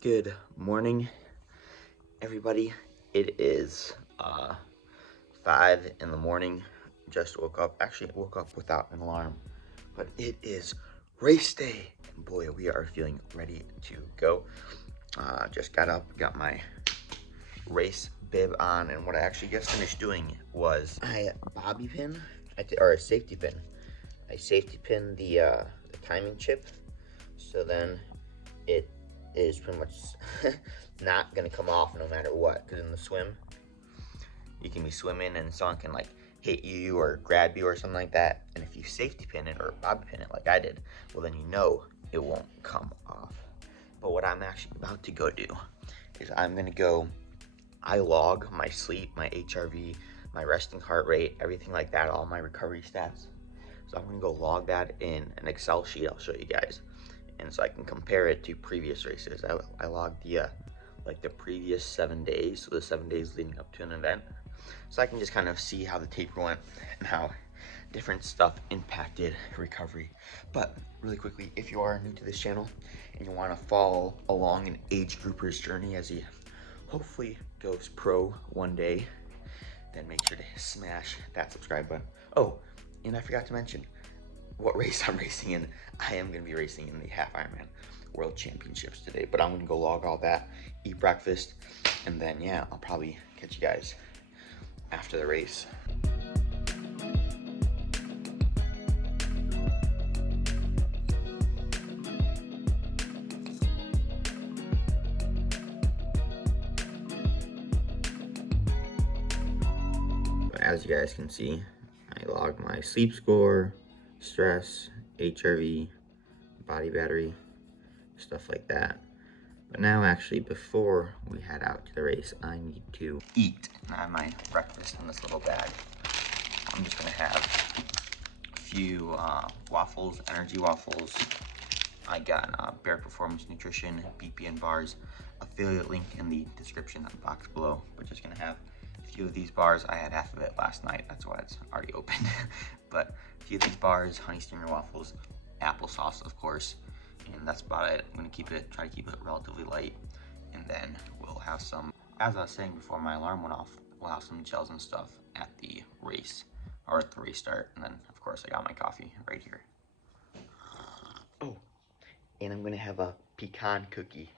Good morning, everybody. It is 5 in the morning. Just woke up. Actually, woke up without an alarm, but it is race day, and boy, we are feeling ready to go. Just got up, got my race bib on, and what I actually just finished doing was I bobby pin, or a safety pin. I safety pin the timing chip, so then it is pretty much not gonna come off no matter what. Because in the swim, you can be swimming and someone can like hit you or grab you or something like that, and if you safety pin it or bobby pin it like I did, well then you know it won't come off. But what I'm actually about to go do is I'm gonna go, I log my sleep, my HRV, my resting heart rate, everything like that, all my recovery stats. So I'm gonna go log that in an Excel sheet. I'll show you guys, and so I can compare it to previous races. I logged the like the previous 7 days, so the 7 days leading up to an event, so I can just kind of see how the taper went and how different stuff impacted recovery. But really quickly, if you are new to this channel and you want to follow along an age grouper's journey as he hopefully goes pro one day, then make sure to smash that subscribe button. Oh, and I forgot to mention what race I'm racing in. I am going to be racing in the half Ironman World Championships today, but I'm going to go log all that, eat breakfast, and then yeah, I'll probably catch you guys after the race. As you guys can see, I logged my sleep score, stress, HRV, body battery, stuff like that. But now actually, before we head out to the race, I need to eat. I have my breakfast in this little bag. I'm just gonna have a few waffles, energy waffles. I got Bear Performance Nutrition, BPN bars, affiliate link in the description box below. But just gonna have a few of these bars. I had half of it last night, that's why it's already opened. But a few of these bars, honey stinger waffles, applesauce of course, and that's about it. I'm gonna try to keep it relatively light, and then we'll have some, as I was saying before my alarm went off, we'll have some gels and stuff at the race, or at the race start, and then of course I got my coffee right here. Oh, and I'm gonna have a pecan cookie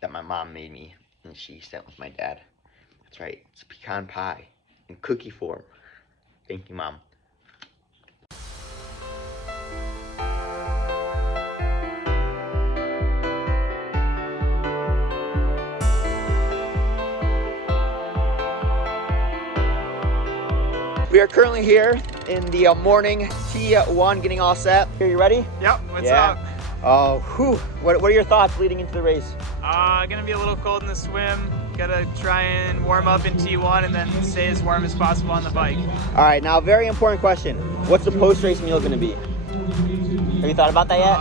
that my mom made me, and she sent with my dad. That's right, it's pecan pie in cookie form. Thank you, Mom. We are currently here in the morning T1, getting all set. Are you ready? Yep, what's up? Oh, whew. What are your thoughts leading into the race? Gonna be a little cold in the swim. Gotta try and warm up in T1 and then stay as warm as possible on the bike. All right, now very important question. What's the post-race meal gonna be? Have you thought about that yet?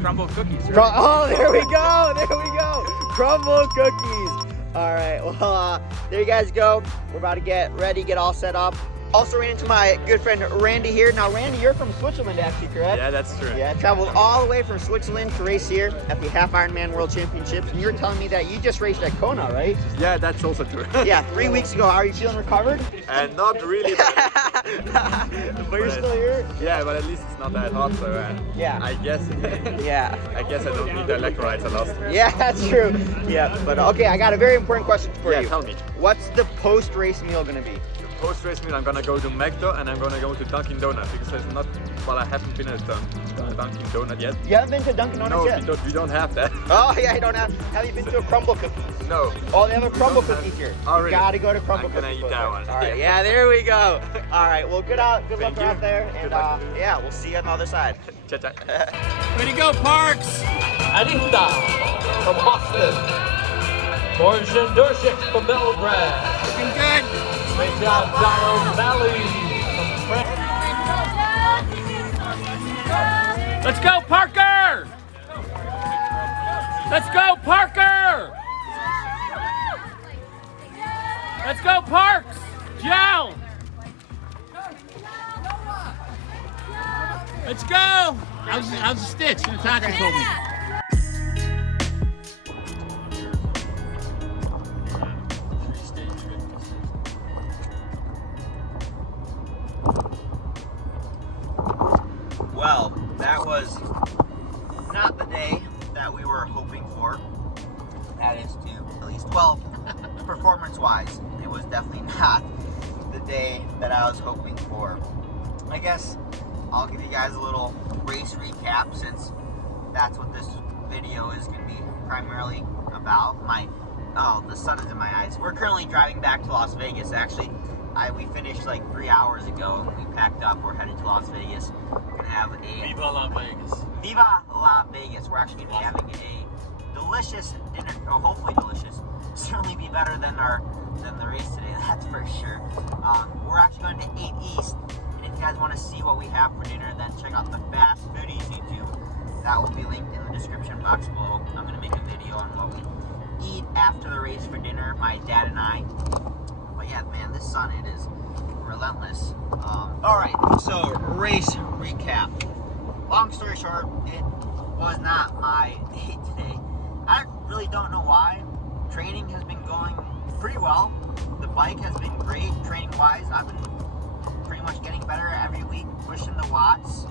Crumbl cookies, right? Oh, there we go, Crumbl cookies. All right, well, there you guys go. We're about to get ready, get all set up. Also ran into my good friend Randy here. Now, Randy, you're from Switzerland, actually, correct? Yeah, that's true. Yeah, traveled all the way from Switzerland to race here at the Half Ironman World Championships. And you were telling me that you just raced at Kona, right? Yeah, that's also true. Yeah, 3 weeks ago. Are you feeling recovered? And not really. But you're still here? Yeah, but at least it's not that hot, so yeah. I guess. Yeah. I guess I don't need the electrolytes a lot. Yeah, that's true. Yeah, but okay, I got a very important question for you. Yeah, tell me. What's the post-race meal gonna be? Post-race meal, I'm gonna go to McDo and I'm gonna go to Dunkin' Donut because it's not. Well, I haven't been at Dunkin' Donut yet. You haven't been to Dunkin' Donuts yet? No, we don't have that. Oh yeah, you don't have. Have you been to a Crumbl cookie? No. Oh, they have a Crumbl cookie here. Oh, You really? gotta go to Crumbl cookie. I'm gonna eat that one. All right, yeah, there we go. All right, well, good luck Thank you. out there, and Good luck. yeah, we'll see you on the other side. Ciao. Way to go, Parks! Anita from Boston. Morgan Durshik from Belgrade. Looking good. Great job, John O'Malley from France. Let's go, Parker! Let's go, Parker! Let's go, Parks! Joe! Let's go! How's the stitch? Natasha told me. were hoping for. That is to at least, well, performance-wise, it was definitely not the day that I was hoping for. I guess I'll give you guys a little race recap since that's what this video is going to be primarily about. The sun is in my eyes. We're currently driving back to Las Vegas. Actually, we finished like 3 hours ago and we packed up. We're headed to Las Vegas. We're gonna have a Viva La Vegas. Viva La Vegas. We're actually gonna be having a delicious dinner. Oh, hopefully delicious. Certainly be better than the race today. That's for sure. We're actually going to 8 East. And if you guys want to see what we have for dinner, then check out the Fast Foodies YouTube. That will be linked in the description box below. I'm gonna make a video on what we eat after the race for dinner, my dad and I. But yeah, man, this sun, it is relentless. Alright, so race recap. Long story short, it was not my day today. I really don't know why. Training has been going pretty well. The bike has been great training-wise. I've been pretty much getting better every week, pushing the watts.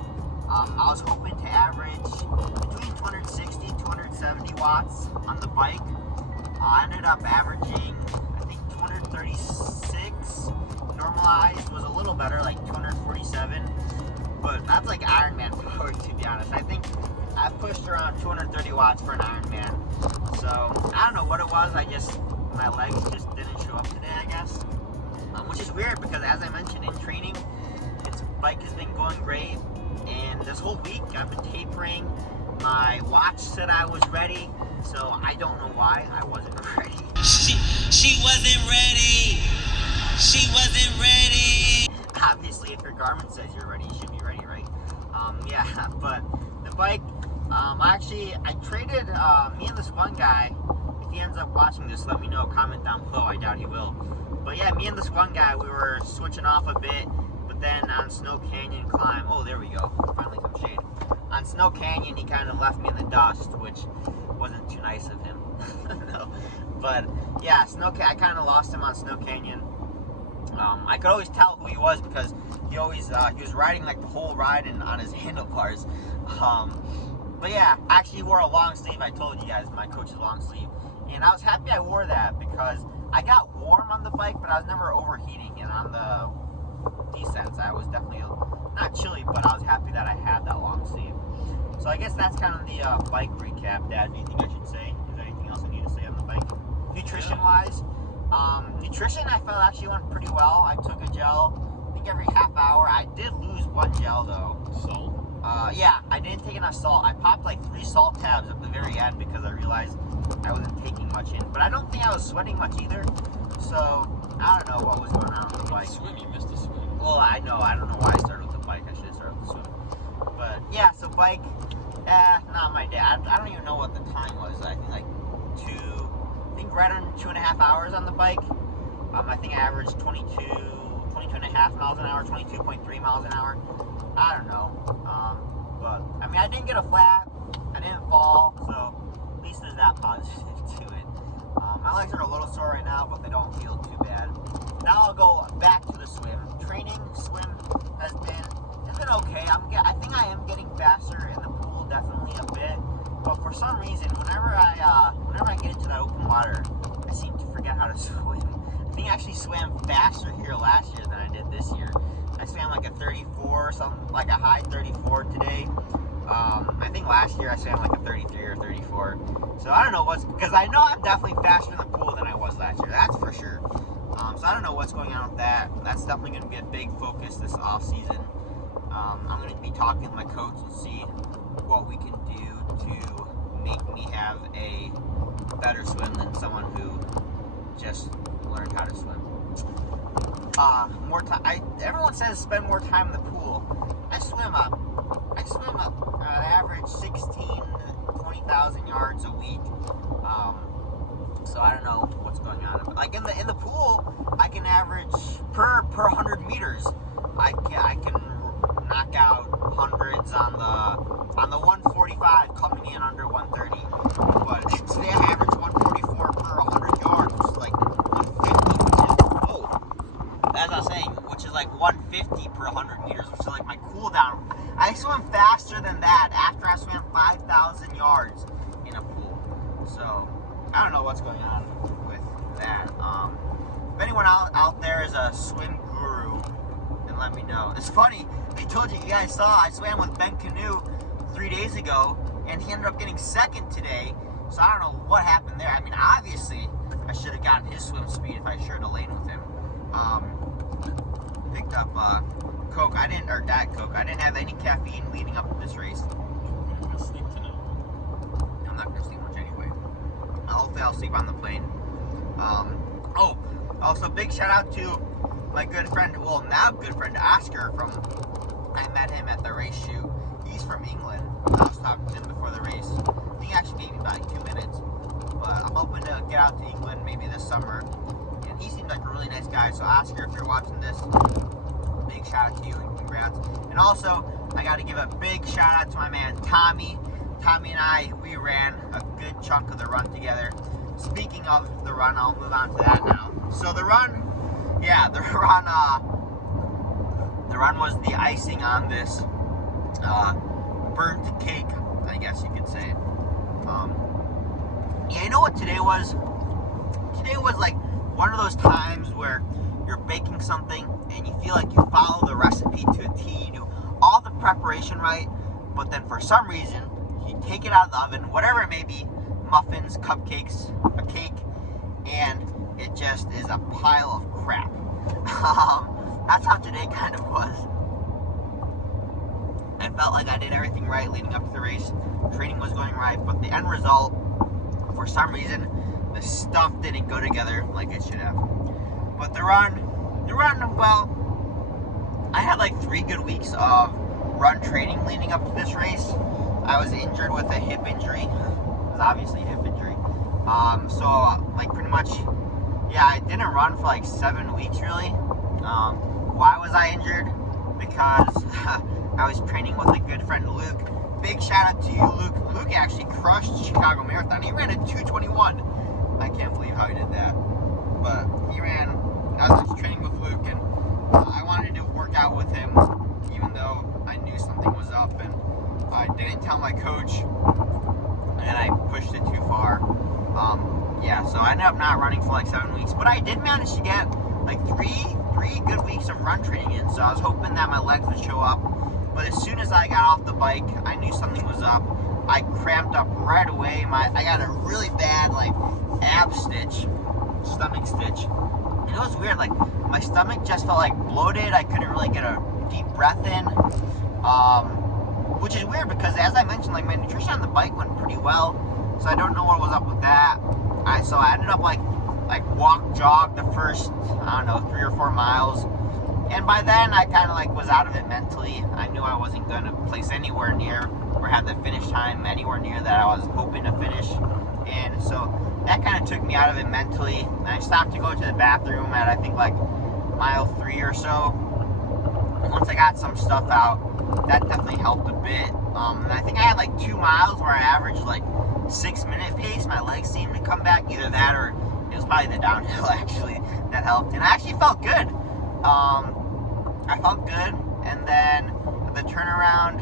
I was hoping to average between 260 and 270 watts on the bike. I ended up averaging, I think, 236. Normalized was a little better, like 247. But that's like Ironman power, to be honest. I think I pushed around 230 watts for an Ironman. So, I don't know what it was. My legs just didn't show up today, I guess. Which is weird because, as I mentioned, in training, its bike has been going great. And this whole week, I've been tapering. My watch said I was ready. So I don't know why I wasn't ready. She wasn't ready. She wasn't ready. Obviously, if your Garmin says you're ready, you should be ready, right? Yeah, but the bike, I traded me and this one guy. If he ends up watching this, let me know. Comment down below. I doubt he will. But yeah, me and this one guy, we were switching off a bit. But then on Snow Canyon climb, oh, there we go. Finally some shade. On Snow Canyon, he kind of left me in the dust, which wasn't too nice of him. No. But yeah, I kind of lost him on Snow Canyon. I could always tell who he was because he was riding like the whole ride and on his handlebars. But yeah, I actually wore a long sleeve. I told you guys my coach's long sleeve, and I was happy I wore that because I got warm on the bike, but I was never overheating. And on the descents, I was definitely not chilly, but I was happy that I had that long sleeve. So I guess that's kind of the bike recap. Dad, anything I should say? Is there anything else I need to say on the bike? Nutrition-wise, nutrition I felt actually went pretty well. I took a gel, I think every half hour. I did lose one gel though. Salt? Yeah, I didn't take enough salt. I popped like 3 salt tabs at the very end because I realized I wasn't taking much in. But I don't think I was sweating much either. So, I don't know what was going on with the bike. Swim, you missed a swim. Well, I know. I don't know why I started with the bike. I should have started with the swim. But yeah, so bike, not my day. I don't even know what the time was. I think like right on 2.5 hours on the bike. I think I averaged 22.5 miles an hour, 22.3 miles an hour. I don't know. But I mean, I didn't get a flat. I didn't fall, so at least there's that positive to it. My legs are a little sore right now, but they don't feel too bad. Now I'll go back to the swim. Training swim has been okay. I think I am getting faster in the pool, definitely a bit. But for some reason, whenever I get into that open water, I seem to forget how to swim. I think I actually swam faster here last year than I did this year. I swam like a 34, something like a high 34 today. I think last year I swam like a 33 or 34. So I don't know because I know I'm definitely faster in the pool than I was last year. That's for sure. So I don't know what's going on with that. That's definitely going to be a big focus this off season. I'm going to be talking with my coach and see what we can do to make me have a better swim than someone who just learned how to swim. More time. Everyone says spend more time in the pool. I swim up an average 20,000 yards a week. So I don't know what's going on. But like in the pool, I can average per 100 meters. I can knock out hundreds on the 145 coming in under 130. But today I average 144 per 100 yards, which is like 150, as I was saying, which is like 150 per 100 meters, which is like my cool down. I swim faster than that after I swam 5,000 yards in a pool. I don't know what's going on with that. If anyone out there is a swim guru, then let me know. It's funny, I told you guys saw, I swam with Ben Canoe 3 days ago, and he ended up getting second today. So I don't know what happened there. I mean, obviously, I should have gotten his swim speed if I shared a lane with him. Picked up Coke. Diet Coke. I didn't have any caffeine leading up to this race. I'm gonna sleep tonight. I'm not gonna sleep much anyway. Hopefully I'll sleep on the plane. Oh, also big shout out to my good friend, well now good friend Oscar I met him at the race shoot. He's from England. I was talking to him before the race. He actually gave me about like 2 minutes. But I'm hoping to get out to England maybe this summer. And he seems like a really nice guy. So Oscar, if you're watching this, big shout out to you and congrats. And also, I got to give a big shout out to my man Tommy. Tommy and I, we ran a good chunk of the run together. Speaking of the run, I'll move on to that now. So the run was the icing on this burnt cake, I guess you could say. Yeah, you know what today was? Today was like one of those times where you're baking something and you feel like you follow the recipe to a T, you do all the preparation right, but then for some reason, you take it out of the oven, whatever it may be, muffins, cupcakes, a cake, and it just is a pile of crap. That's how today kind of was. I felt like I did everything right leading up to the race. Training was going right, but the end result, for some reason, the stuff didn't go together like it should have. But the run, well, I had like 3 good weeks of run training leading up to this race. I was injured with a hip injury. It was obviously a hip injury. So like pretty much, yeah, I didn't run for like 7 weeks really. Why was I injured? Because I was training with a good friend Luke. Big shout out to you, Luke. Luke actually crushed the Chicago Marathon. He ran a 2:21. I can't believe how he did that. But I was training with Luke, and I wanted to work out with him, even though I knew something was up, and I didn't tell my coach, and I pushed it too far. Yeah, so I ended up not running for like 7 weeks, but I did manage to get like three good weeks of run training in, so I was hoping that my legs would show up. But as soon as I got off the bike, I knew something was up. I cramped up right away. I got a really bad like ab stitch, stomach stitch. And it was weird, like my stomach just felt like bloated. I couldn't really get a deep breath in, which is weird because as I mentioned, like my nutrition on the bike went pretty well. So I don't know what was up with that. So I ended up like jog the first, I don't know, 3 or 4 miles. And by then I kind of like was out of it mentally. I knew I wasn't going to place anywhere near or have the finish time anywhere near that I was hoping to finish. And so that kind of took me out of it mentally. And I stopped to go to the bathroom at I think like mile 3 or so. And once I got some stuff out, that definitely helped a bit. And I think I had like 2 miles where I averaged like 6-minute pace. My legs seemed to come back, either that or it was probably the downhill actually that helped. And I actually felt good. I felt good, and then the turnaround,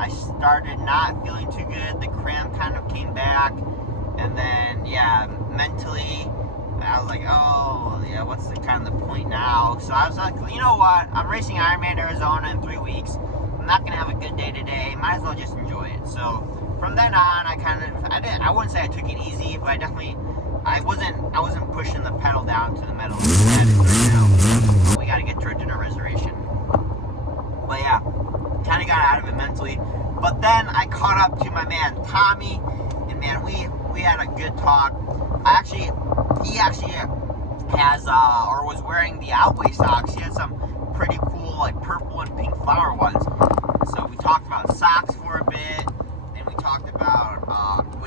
I started not feeling too good. The cramp kind of came back, and then yeah, mentally, I was like, oh yeah, what's the point now? So I was like, you know what? I'm racing Ironman Arizona in 3 weeks. I'm not gonna have a good day today. Might as well just enjoy it. So from then on, I wouldn't say I took it easy, but I wasn't pushing the pedal down to the metal. We got to get to our dinner reservation. But yeah, kind of got out of it mentally. But then I caught up to my man Tommy, and man, we had a good talk. He actually has or was wearing the Outway socks. He had some pretty cool like purple and pink flower ones. So we talked about socks for a bit, and we talked about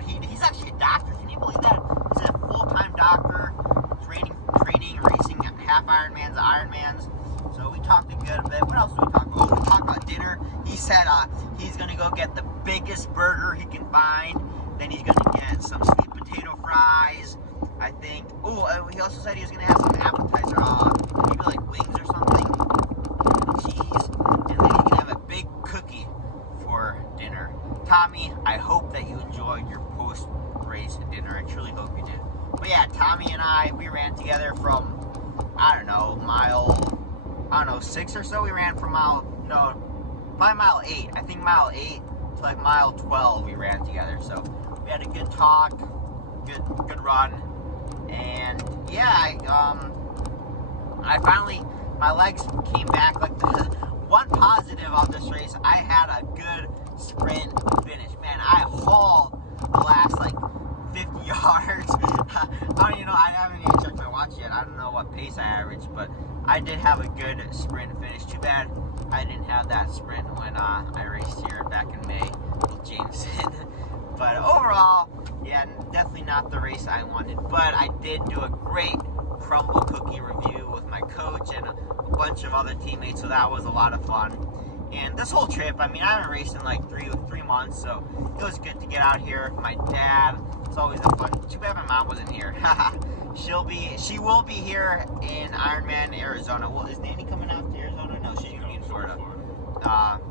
he's actually a doctor. Can you believe that? He's a full-time doctor, training, racing half Ironmans, Ironmans. So we talked a good bit. What else did we talk about? Oh, we talked about dinner. He said he's gonna go get the biggest burger he can find. Then he's gonna get some sweet potato fries, I think. Oh, he also said he was gonna have some appetizer, maybe like wings or something, cheese, and then he's gonna have a big cookie for dinner. Tommy, I hope that you enjoyed your post-race dinner. I truly hope you did. yeah, Tommy and I, we ran together from, I don't know, mile 6 or so. We ran from probably mile 8. I think mile 8 to like mile 12 we ran together. So we had a good talk, good run, and yeah, I finally, my legs came back. Like the one positive of this race, I had a good sprint finish. Man, I hauled the last like 50 yards. I don't even know, I haven't even checked my watch yet. I don't know what pace I averaged, but I did have a good sprint finish. Too bad I didn't have that sprint when I raced here back in May with Jameson. But overall, yeah, definitely not the race I wanted. But I did do a great Crumbl cookie review with my coach and a bunch of other teammates, so that was a lot of fun. And this whole trip, I mean, I haven't raced in like three months, so it was good to get out here. My dad, it's always a fun. Too bad my mom wasn't here. She will be here in Ironman, Arizona. Well, is Nanny coming out to Arizona? No, she's gonna be in Florida.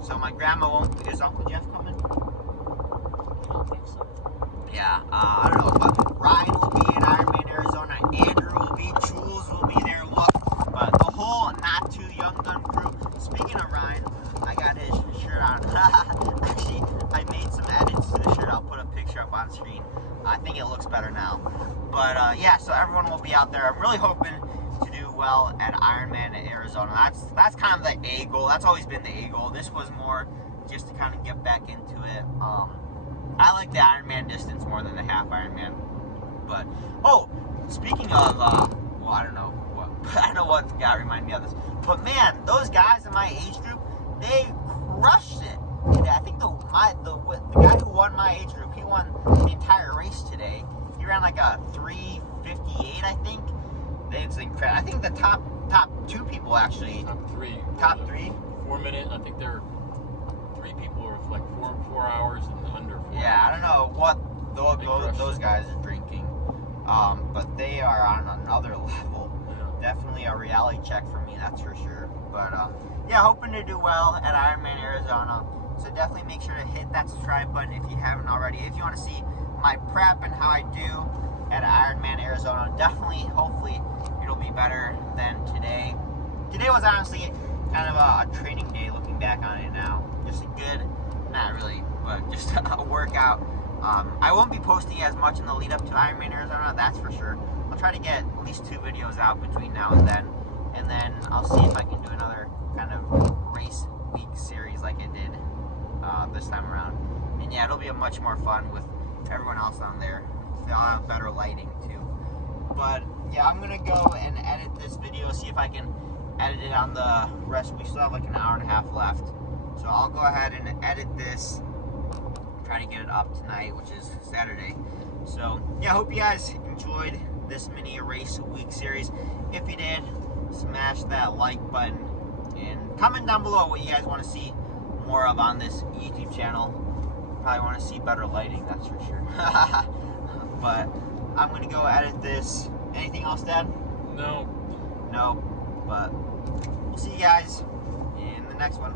So my grandma won't. Is Uncle Jeff coming? I don't think so. Yeah, I don't know, but Ryan will be in Ironman, Arizona. Andrew will be. Jules will be there. Look, but the whole Not Too Young Gun crew. Speaking of Ryan, I got his shirt on. Actually, I made some edits to the shirt. I'll put a picture up on screen. I think it looks better now. But yeah, so everyone will be out there. I'm really hoping to do well at Ironman in Arizona. That's kind of the A goal. That's always been the A goal. This was more just to kind of get back into it. I like the Ironman distance more than the half Ironman. But speaking of, well, I don't know what got reminded me of this. But man, those guys in my age group, they crushed it today. I think the guy who won my age group, he won the entire race today. He ran like a 3:58, I think. It's incredible. I think the top 2 people actually. Top three. 4 minute. I think there are 3 people with like 4 hours and under 4 Yeah, hours. I don't know what those guys are drinking, but they are on another level. Yeah. Definitely a reality check for me, that's for sure. But yeah, hoping to do well at Ironman Arizona. So definitely make sure to hit that subscribe button if you haven't already. If you want to see my prep and how I do at Ironman Arizona, definitely, hopefully, it'll be better than today. Today was honestly kind of a training day looking back on it now. Just a good, not really, but just a workout. I won't be posting as much in the lead up to Ironman Arizona, that's for sure. I'll try to get at least 2 videos out between now and then I'll see if I can do another kind of race week series like I did this time around. And yeah, it'll be a much more fun with everyone else on there. They'll have better lighting too. But yeah, I'm gonna go and edit this video, see if I can edit it on the rest. We still have like an hour and a half left. So I'll go ahead and edit this, try to get it up tonight, which is Saturday. So yeah, hope you guys enjoyed this mini race week series. If you did, smash that like button and comment down below what you guys want to see more of on this YouTube channel. Probably want to see better lighting, that's for sure. But I'm gonna go edit this. Anything else, Dad? No. No, but we'll see you guys in the next one.